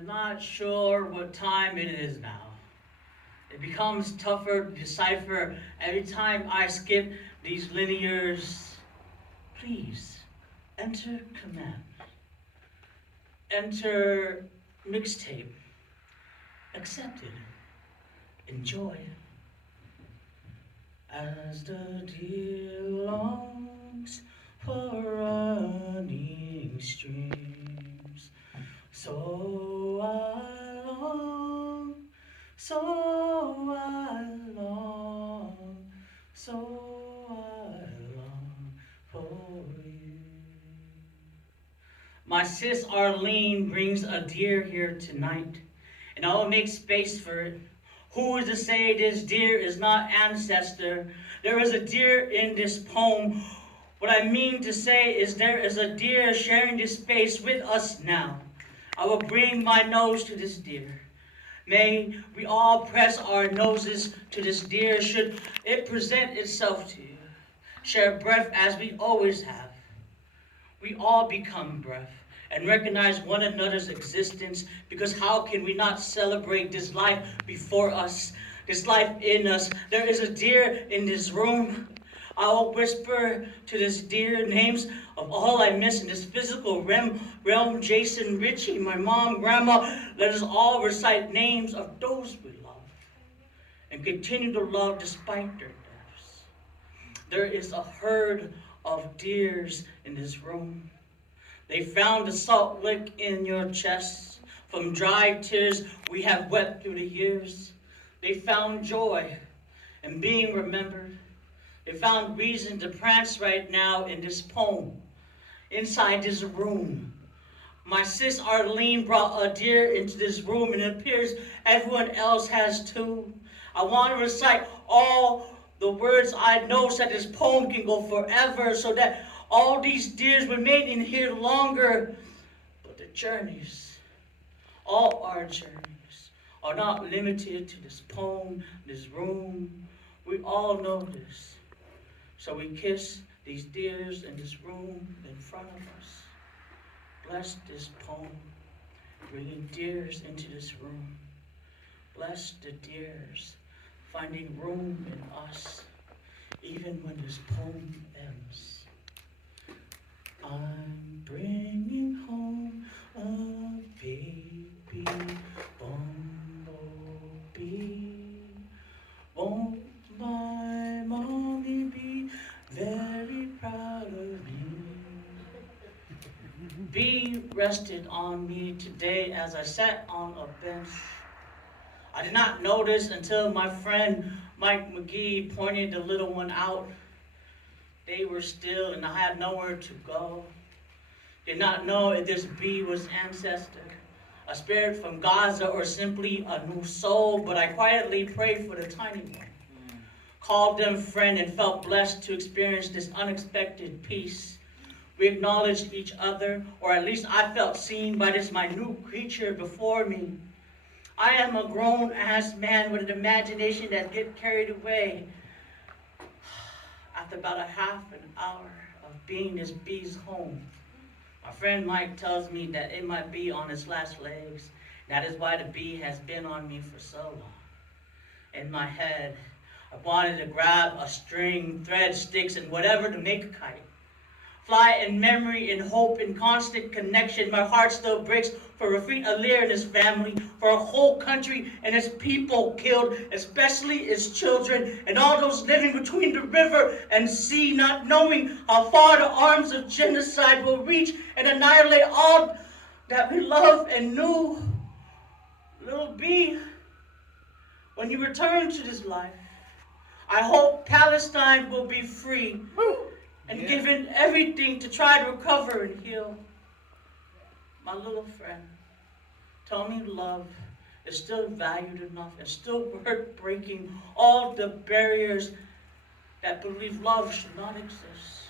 I'm not sure what time it is now. It becomes tougher to decipher every time I skip these linears. Please, enter command. Enter mixtape. Accepted. Enjoy. As the deer longs for running streams, so I long, so I long, so I long for you. My sis Arlene brings a deer here tonight, and I will make space for it. Who is to say this deer is not ancestor? There is a deer in this poem. What I mean to say is there is a deer sharing this space with us now. I will bring my nose to this deer. May we all press our noses to this deer should it present itself to you. Share breath as we always have. We all become breath and recognize one another's existence, because how can we not celebrate this life before us, this life in us? There is a deer in this room. I will whisper to this deer names of all I miss in this physical realm. Jason, Richie, my mom, grandma. Let us all recite names of those we love and continue to love despite their deaths. There is a herd of deers in this room. They found the salt lick in your chest from dry tears we have wept through the years. They found joy in being remembered. They found reason to prance right now in this poem, inside this room. My sis Arlene brought a deer into this room, and it appears everyone else has too. I want to recite all the words I know so that this poem can go forever, so that all these deers remain in here longer. But the journeys, all our journeys, are not limited to this poem, this room. We all know this. So we kiss these deers in this room in front of us. Bless this poem, bringing deers into this room. Bless the deers, finding room in us, even when this poem ends. I'm bringing home a baby bumblebee. Won't my mommy be very proud of me? Bee rested on me today as I sat on a bench. I did not notice until my friend Mike McGee pointed the little one out. They were still and I had nowhere to go. Did not know if this bee was ancestor, a spirit from Gaza, or simply a new soul, but I quietly prayed for the tiny one. Called them friend and felt blessed to experience this unexpected peace. We acknowledged each other, or at least I felt seen by this minute creature before me. I am a grown-ass man with an imagination that gets carried away. After about a half an hour of being this bee's home, my friend Mike tells me that it might be on its last legs. That is why the bee has been on me for so long. In my head, I wanted to grab a string, thread, sticks, and whatever to make a kite. Fly in memory, in hope, in constant connection. My heart still breaks for Rafik Alir and his family, for a whole country and its people killed, especially its children, and all those living between the river and sea, not knowing how far the arms of genocide will reach and annihilate all that we love and knew. Little B, when you return to this life, I hope Palestine will be free and given everything to try to recover and heal. My little friend, tell me love is still valued enough and still worth breaking all the barriers that believe love should not exist.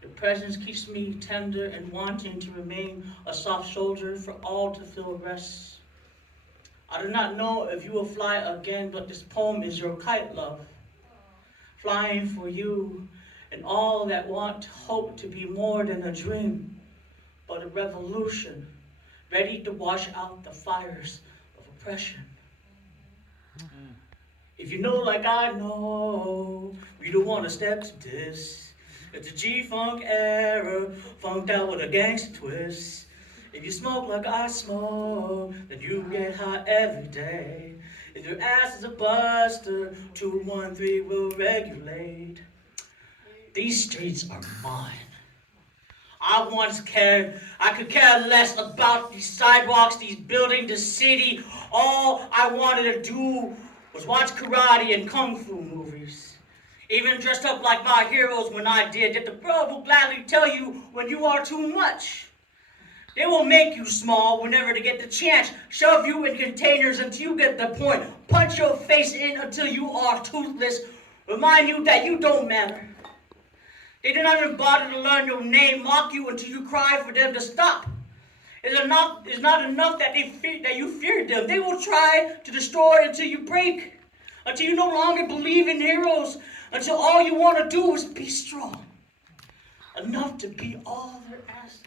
Your presence keeps me tender and wanting to remain a soft shoulder for all to feel rest. I do not know if you will fly again, but this poem is your kite, love. Flying for you and all that want hope to be more than a dream, but a revolution. ready to wash out the fires of oppression. If you know like I know, we don't want to step to this. It's a G-Funk era, funked out with a gangster twist. If you smoke like I smoke, then you get high every day. If your ass is a buster, 213 will regulate. These streets are mine. I could care less about these sidewalks, these buildings, the city. All I wanted to do was watch karate and kung fu movies. Even dressed up like my heroes when I did, yet the world will gladly tell you when you are too much. They will make you small whenever they get the chance, shove you in containers until you get the point, punch your face in until you are toothless, remind you that you don't matter. They do not even bother to learn your name, mock you until you cry for them to stop. It's not enough that you fear them. They will try to destroy until you break, until you no longer believe in heroes, until all you want to do is be strong, enough to beat all their asses.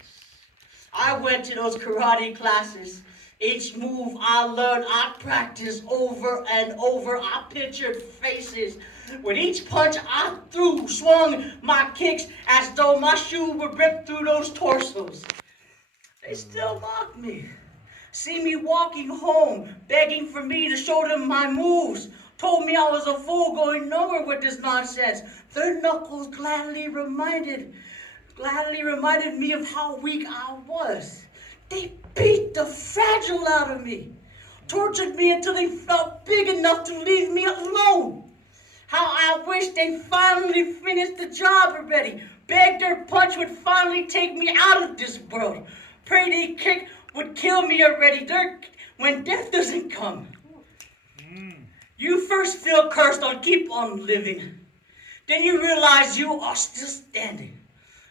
I went to those karate classes. Each move I learned, I practiced over and over. I pictured faces. With each punch I threw, swung my kicks as though my shoe would rip through those torsos. They still mock me. See me walking home, begging for me to show them my moves. Told me I was a fool going nowhere with this nonsense. Their knuckles gladly reminded me of how weak I was. They beat the fragile out of me, tortured me until they felt big enough to leave me alone. How I wish they finally finished the job already. Begged their punch would finally take me out of this world. Pray they kick would kill me already. When death doesn't come. You first feel cursed on keep on living. Then you realize you are still standing.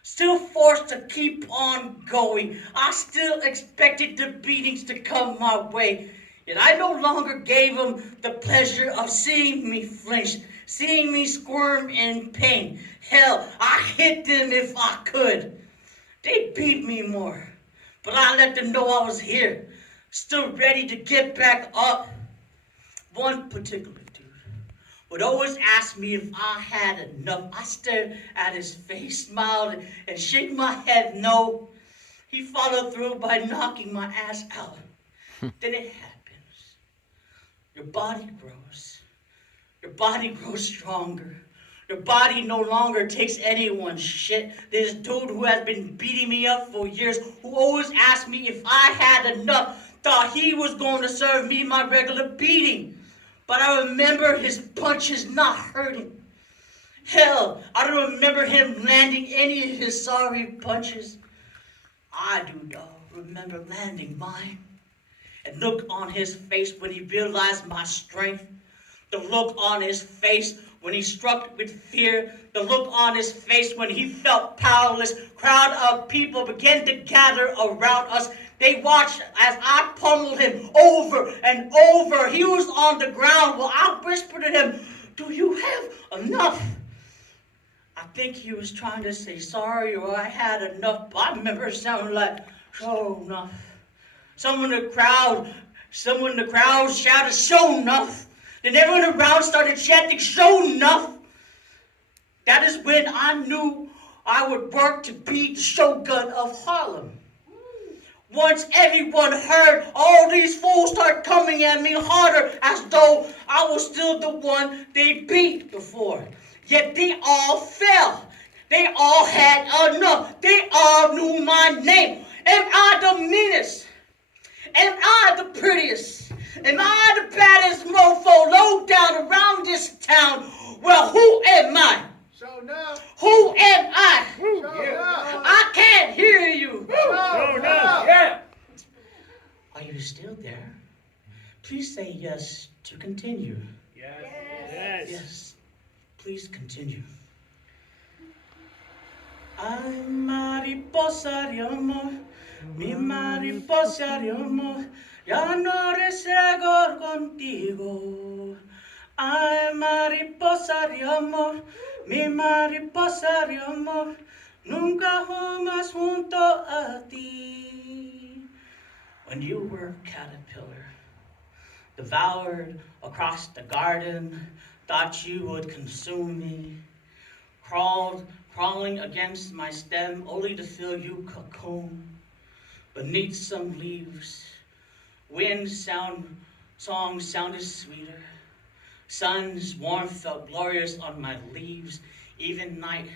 Still forced to keep on going. I still expected the beatings to come my way. Yet I no longer gave them the pleasure of seeing me flinch, seeing me squirm in pain. Hell, I hit them if I could. They beat me more, but I let them know I was here, still ready to get back up. One particular dude would always ask me if I had enough. I stared at his face, smiled, and shook my head no. He followed through by knocking my ass out. Then it happens. Your body grows. Your body grows stronger. Your body no longer takes anyone's shit. This dude who has been beating me up for years, who always asked me if I had enough, thought he was going to serve me my regular beating. But I remember his punches not hurting. Hell, I don't remember him landing any of his sorry punches. I do, though, remember landing mine. And look on his face when he realized my strength. The look on his face when he struck with fear. The look on his face when he felt powerless. Crowd of people began to gather around us. They watched as I pummeled him over and over. He was on the ground while I whispered to him, "Do you have enough?" I think he was trying to say sorry or I had enough. But I remember sounding like, "Show enough." Someone in the crowd shouted, "Show enough." Then everyone around started chanting, "Show enough." That is when I knew I would work to be the Shogun of Harlem. Once everyone heard, all these fools start coming at me harder as though I was still the one they beat before. Yet they all fell. They all had enough. They all knew my name. Am I the meanest? Am I the prettiest? Am I the baddest mofo low down around this town? Well, who am I? Show enough. Who am I? Show enough. I can't hear you. Show enough. Yeah. Are you still there? Please say yes to continue. Yes. Yes. Please continue. Ay, mariposa de amor, mi mariposa de amor, ya no resego contigo. Ay, mariposa de amor, mi mariposa de amor, nunca jamás junto a ti. when you were a caterpillar, devoured across the garden, thought you would consume me, crawling against my stem, only to feel you cocoon beneath some leaves. Song sounded sweeter. Sun's warmth felt glorious on my leaves. Even night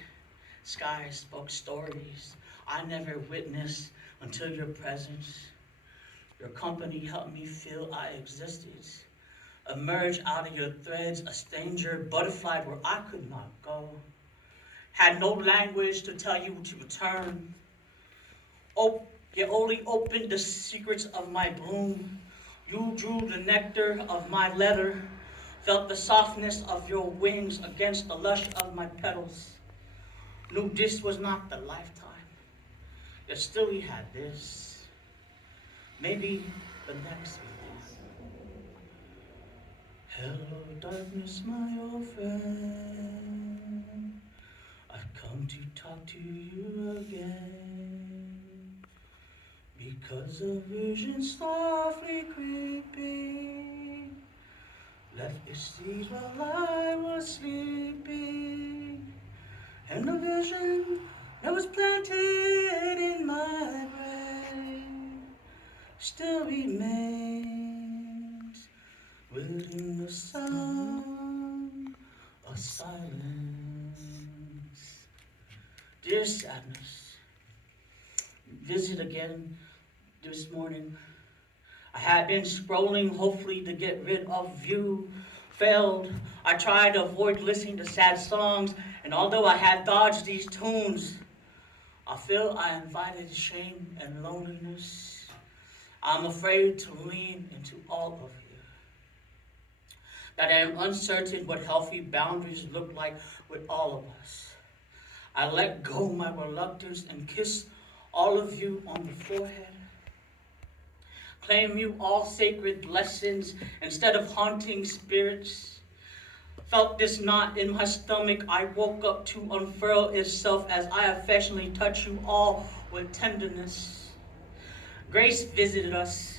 sky spoke stories I never witnessed until your presence. Your company helped me feel I existed. Emerge out of your threads, a stranger, butterfly where I could not go. Had no language to tell you to return. You only opened the secrets of my bloom. You drew the nectar of my letter, felt the softness of your wings against the lush of my petals. Knew this was not the lifetime, yet still we had this. Maybe the next weekend. Hello, darkness, my old friend. I've come to talk to you again. Because a vision softly creeping left its seeds while I was sleeping. And the vision that was planted in my brain still remains within the sound of silence. Dear sadness, visit again this morning. I had been scrolling, hopefully to get rid of you. Failed. I tried to avoid listening to sad songs, and although I had dodged these tunes, I feel I invited shame and loneliness. I'm afraid to lean into all of you. That I am uncertain what healthy boundaries look like with all of us. I let go my reluctance and kiss all of you on the forehead. Claim you all sacred blessings instead of haunting spirits. Felt this knot in my stomach I woke up to unfurl itself as I affectionately touch you all with tenderness. Grace visited us,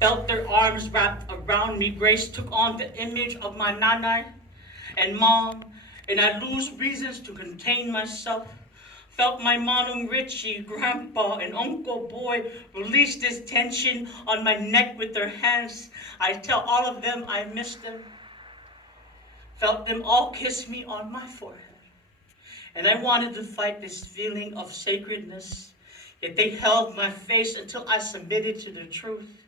felt their arms wrapped around me. Grace took on the image of my nana and mom, and I lose reasons to contain myself. Felt my Manu Richie, Grandpa, and Uncle Boy release this tension on my neck with their hands. I tell all of them I miss them. Felt them all kiss me on my forehead. And I wanted to fight this feeling of sacredness, yet they held my face until I submitted to the truth.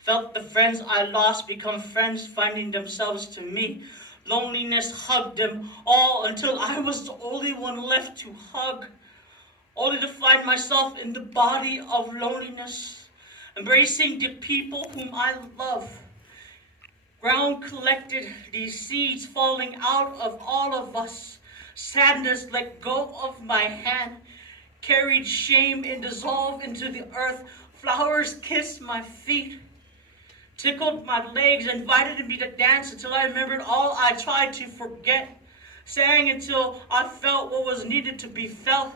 Felt the friends I lost become friends, finding themselves to me. Loneliness hugged them all until I was the only one left to hug, only to find myself in the body of loneliness, embracing the people whom I love. Ground collected these seeds falling out of all of us. Sadness let go of my hand, carried shame and dissolved into the earth. Flowers kissed my feet, tickled my legs, invited me to dance until I remembered all I tried to forget. Sang until I felt what was needed to be felt.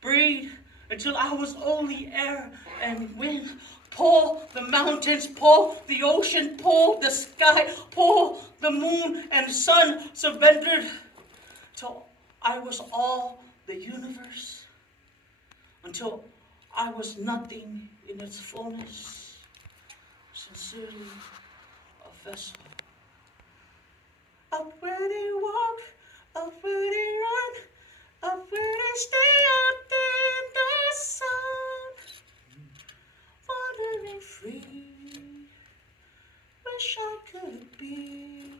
Breathe until I was only air and wind. Pull the mountains, pull the ocean, pull the sky, pull the moon and sun. Surrendered till I was all the universe. Until I was nothing in its fullness. Sincerely, a vessel. Up where they walk, up where they run, up where they stay out in the sun. Wandering free, wish I could be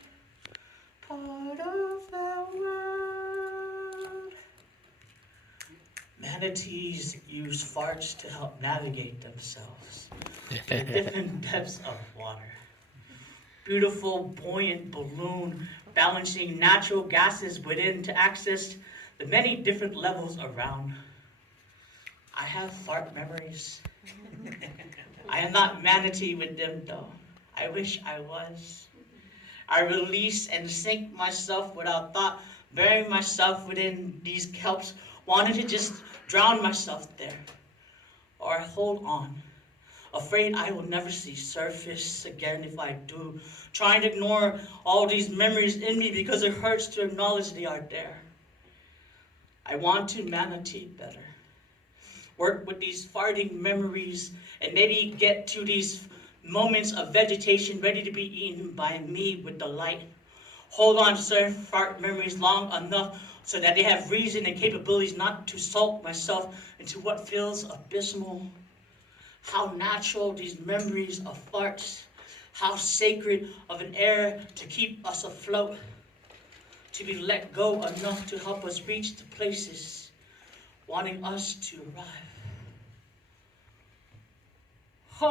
part of that world. Manatees use farts to help navigate themselves in different depths of water. Beautiful, buoyant balloon balancing natural gases within to access the many different levels around. I have fart memories. I am not manatee with them though. I wish I was. I release and sink myself without thought, burying myself within these kelps, wanting to just drown myself there. Or hold on. Afraid I will never see surface again if I do. Trying to ignore all these memories in me because it hurts to acknowledge they are there. I want to manatee better. Work with these farting memories and maybe get to these moments of vegetation ready to be eaten by me with delight. Hold on to certain fart memories long enough so that they have reason and capabilities not to sulk myself into what feels abysmal. How natural these memories of farts, how sacred of an air to keep us afloat, to be let go enough to help us reach the places wanting us to arrive. Hold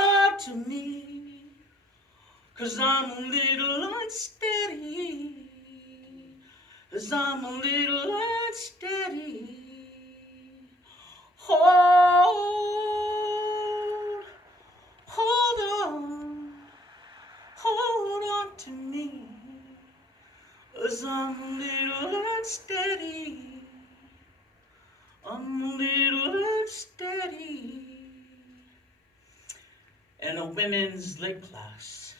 on to me, 'cause I'm a little unsteady, 'cause I'm a little unsteady. Hold on to me, 'cause I'm a little unsteady, I'm a little unsteady. In a women's lit class,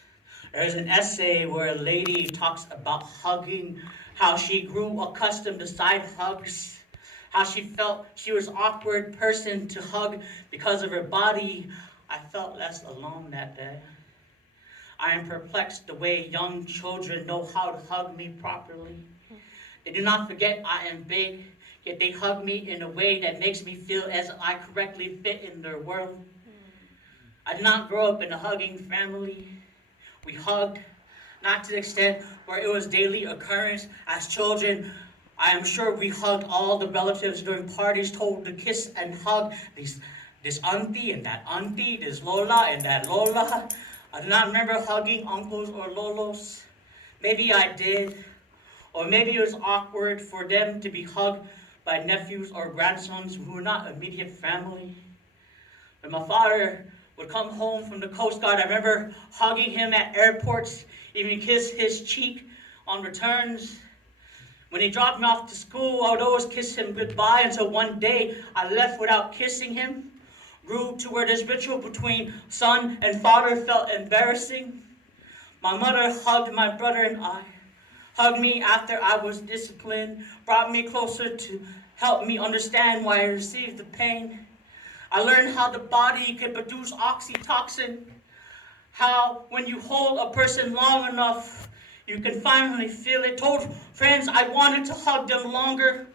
there's an essay where a lady talks about hugging, how she grew accustomed to side hugs, how she felt she was an awkward person to hug because of her body. I felt less alone that day. I am perplexed the way young children know how to hug me properly. They do not forget I am big, yet they hug me in a way that makes me feel as I correctly fit in their world. I did not grow up in a hugging family. We hugged, not to the extent where it was daily occurrence. As children, I am sure we hugged all the relatives during parties, told to kiss and hug this auntie and that auntie, this Lola and that Lola. I do not remember hugging uncles or lolos. Maybe I did, or maybe it was awkward for them to be hugged by nephews or grandsons who were not immediate family. When my father would come home from the Coast Guard, I remember hugging him at airports, even kiss his cheek on returns. When he dropped me off to school, I would always kiss him goodbye until one day I left without kissing him. Grew to where this ritual between son and father felt embarrassing. My mother hugged my brother and I, hugged me after I was disciplined, brought me closer to help me understand why I received the pain. I learned how the body could produce oxytocin, how when you hold a person long enough, you can finally feel it. Told friends I wanted to hug them longer.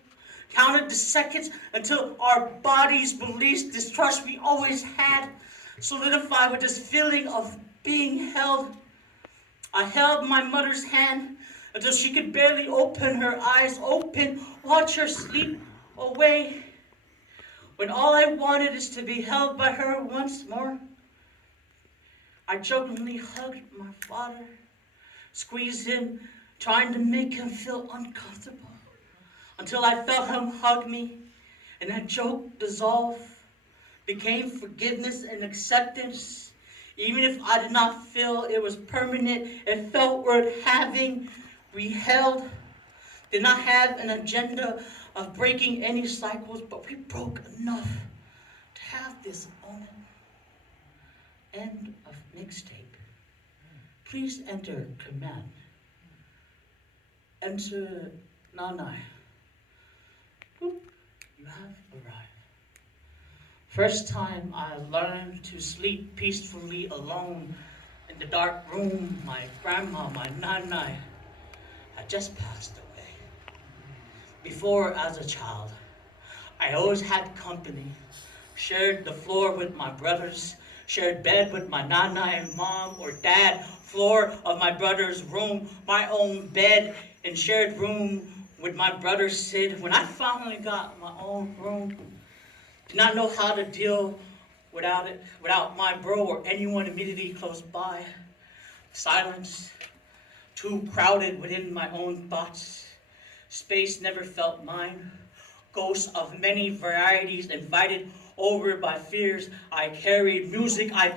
Counted the seconds until our bodies released this trust we always had, solidified with this feeling of being held. I held my mother's hand until she could barely open her eyes open, watch her sleep away. When all I wanted is to be held by her once more, I jokingly hugged my father, squeezed him, trying to make him feel uncomfortable, until I felt him hug me, and that joke dissolved, became forgiveness and acceptance. Even if I did not feel it was permanent, it felt worth having. We held, did not have an agenda of breaking any cycles, but we broke enough to have this moment. End of mixtape. Please enter command. Enter Nanai. You have arrived. First time I learned to sleep peacefully alone in the dark room, my grandma, my Nanai, had just passed away. Before, as a child, I always had company, shared the floor with my brothers, shared bed with my Nanai, mom or dad, floor of my brother's room, my own bed, and shared room with my brother Sid. When I finally got my own room, did not know how to deal without it, without my bro or anyone immediately close by. Silence, too crowded within my own thoughts. Space never felt mine. Ghosts of many varieties invited over by fears I carried. Music I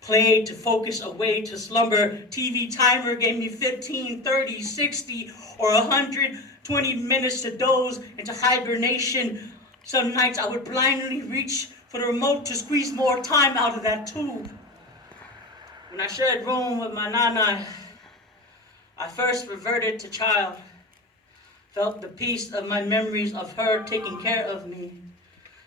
played to focus away to slumber. TV timer gave me 15, 30, 60, or 100. 20 minutes to doze into hibernation. Some nights I would blindly reach for the remote to squeeze more time out of that tube. When I shared room with my nana, I first reverted to child, felt the peace of my memories of her taking care of me.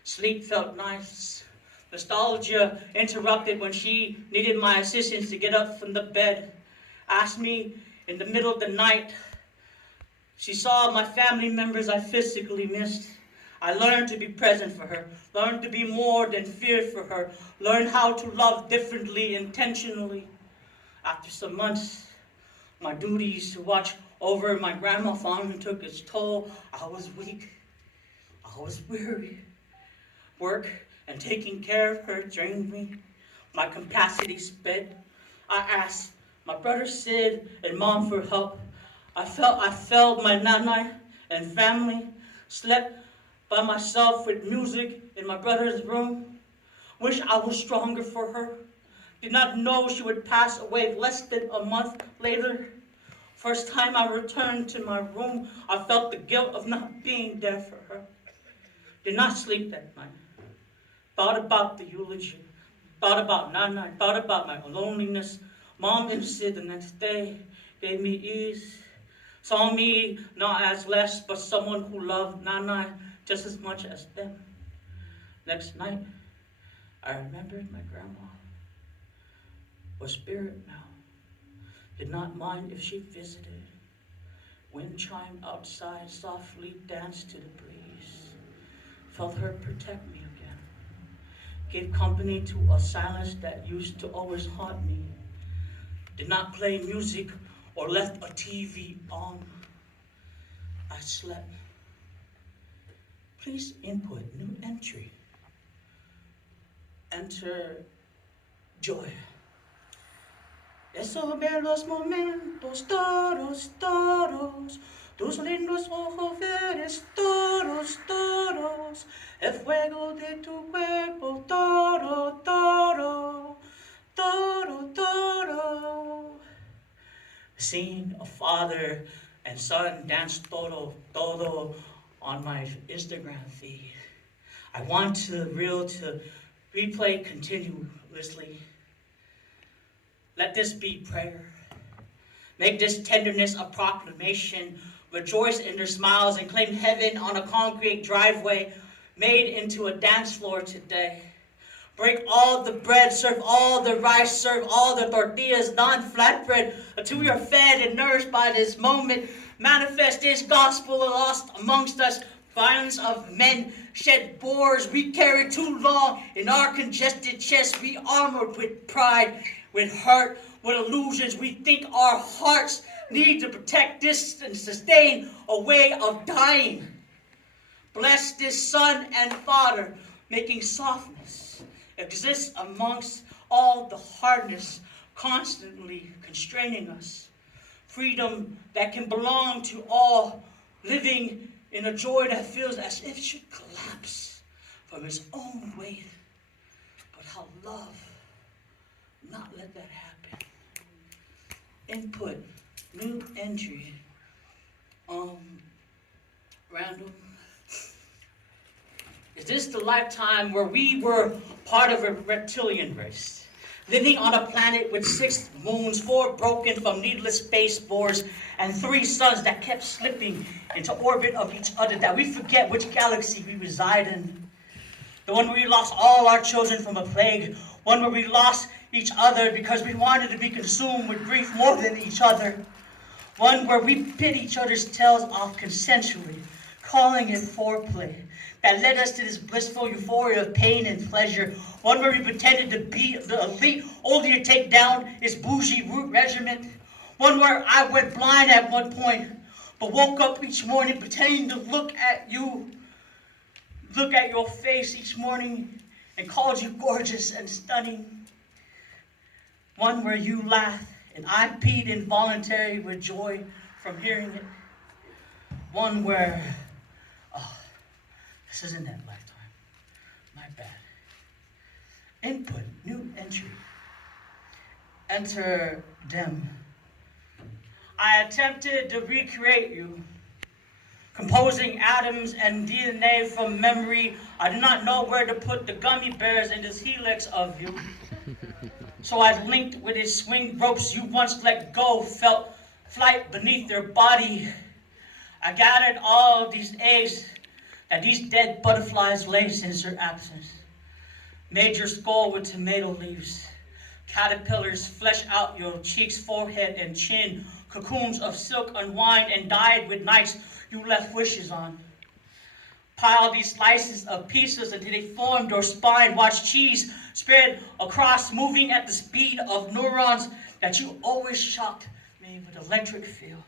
Sleep felt nice. Nostalgia interrupted when she needed my assistance to get up from the bed. Asked me in the middle of the night. She saw my family members I physically missed. I learned to be present for her, learned to be more than feared for her, learned how to love differently, intentionally. After some months, my duties to watch over my grandma finally took its toll. I was weak. I was weary. Work and taking care of her drained me. My capacity sped. I asked my brother Sid and mom for help. I felt my nana and family. Slept by myself with music in my brother's room. Wish I was stronger for her. Did not know she would pass away less than a month later. First time I returned to my room, I felt the guilt of not being there for her. Did not sleep that night. Thought about the eulogy. Thought about Nana. Thought about my loneliness. Mom and Sid the next day gave me ease. Saw me not as less, but someone who loved Nana just as much as them. Next night, I remembered my grandma was spirit now. Did not mind if she visited. Wind chimed outside, softly danced to the breeze. Felt her protect me again. Gave company to a silence that used to always haunt me. Did not play music or left a TV on. I slept. Please input new entry. Enter joy. Esos bellos momentos, todos, todos, tus lindos ojos verdes, todos, todos, el fuego de tu cuerpo, todo, todo, todo, todo. Seeing a father and son dance todo, todo on my Instagram feed. I want to reel to replay continuously. Let this be prayer. Make this tenderness a proclamation. Rejoice in their smiles and claim heaven on a concrete driveway made into a dance floor today. Break all the bread, serve all the rice, serve all the tortillas, non-flatbread, until we are fed and nourished by this moment. Manifest this gospel lost amongst us. Violence of men shed bores we carried too long in our congested chests. We armored with pride, with hurt, with illusions. We think our hearts need to protect this and sustain a way of dying. Bless this son and father, making softness exist amongst all the hardness constantly constraining us. Freedom that can belong to all, living in a joy that feels as if it should collapse from its own weight. But how love not let that happen. Input, new entry, random. Is this the lifetime where we were part of a reptilian race? Living on a planet with 6 moons, 4 broken from needless space wars, and 3 suns that kept slipping into orbit of each other, that we forget which galaxy we reside in. The one where we lost all our children from a plague, one where we lost each other because we wanted to be consumed with grief more than each other. One where we bit each other's tails off consensually, calling it foreplay, that led us to this blissful euphoria of pain and pleasure. One where we pretended to be the elite, only to take down its bougie root regiment. One where I went blind at one point, but woke up each morning pretending to look at your face each morning and called you gorgeous and stunning. One where you laughed and I peed involuntarily with joy from hearing it. One where, this isn't that lifetime. My bad. Input, new entry. Enter them. I attempted to recreate you. composing atoms and DNA from memory. I do not know where to put the gummy bears in this helix of you. So I linked with his swing ropes you once let go, felt flight beneath your body. I gathered all these eggs that these dead butterflies lay since your absence. Made your skull with tomato leaves. Caterpillars flesh out your cheeks, forehead, and chin. Cocoons of silk unwind and dyed with nights you left wishes on. Pile these slices of pieces until they formed your spine. Watch cheese spread across, moving at the speed of neurons that you always shocked me with electric feel.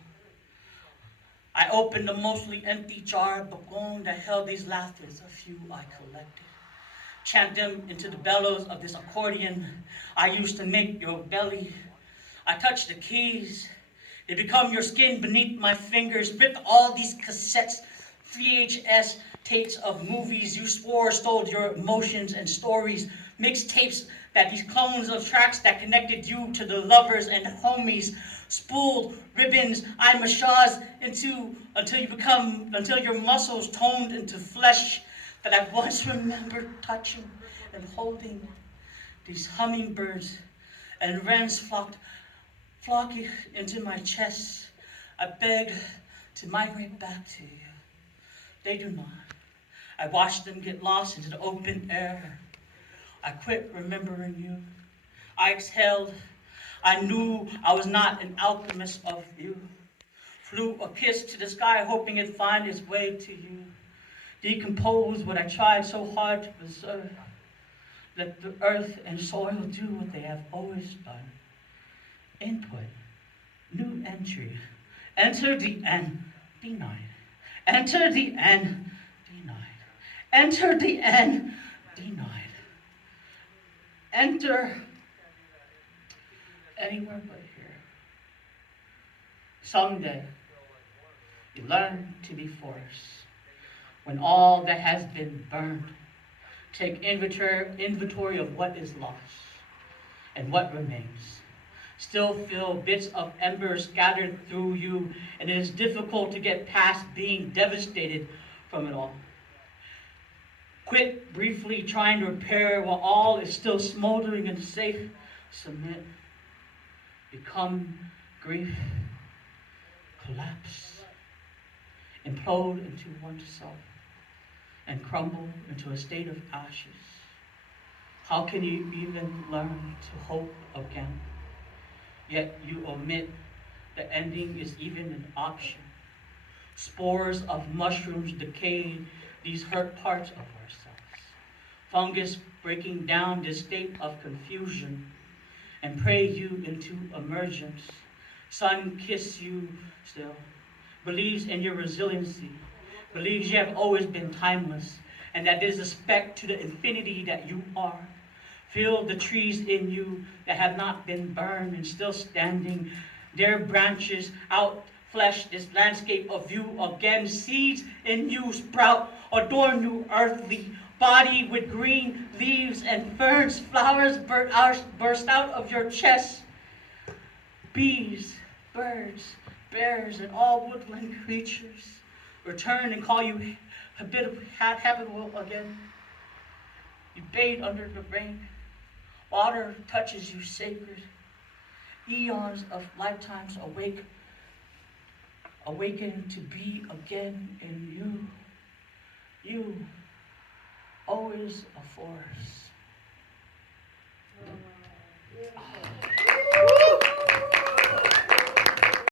I opened the mostly empty jar of bougon that held these laughters, a few I collected. Chant them into the bellows of this accordion I used to make your belly. I touch the keys. They become your skin beneath my fingers. Ripped all these cassettes, VHS tapes of movies you swore stole your emotions and stories. Mixtapes that these clones of tracks that connected you to the lovers and homies. Spooled ribbons I massage until your muscles toned into flesh that I once remembered touching and holding. These hummingbirds and wrens flocking into my chest. I beg to migrate back to you. They do not. I watch them get lost into the open air. I quit remembering you. I exhaled. I knew I was not an alchemist of you. Flew a kiss to the sky, hoping it'd find its way to you. Decompose what I tried so hard to preserve. Let the earth and soil do what they have always done. Input, new entry. Enter the N, denied. Enter the N, denied. Enter the N, denied. Enter anywhere but here. Someday, you learn to be forced. When all that has been burned, take inventory of what is lost and what remains. Still feel bits of embers scattered through you, and it is difficult to get past being devastated from it all. Quit briefly trying to repair while all is still smoldering in safe cement. Become grief, collapse, implode into oneself, and crumble into a state of ashes. How can you even learn to hope again? Yet you omit the ending is even an option. Spores of mushrooms decay these hurt parts of ourselves. Fungus breaking down this state of confusion and pray you into emergence. Sun kiss you still, believes in your resiliency, believes you have always been timeless, and that there's a speck to the infinity that you are. Feel the trees in you that have not been burned and still standing. Their branches outflesh this landscape of you again. Seeds in you sprout, adorn you earthly body with green leaves and ferns. Flowers burst out of your chest. Bees, birds, bears, and all woodland creatures return and call you habitable again. You bathe under the rain. Water touches you sacred. Eons of lifetimes awaken to be again in you. You, always a force.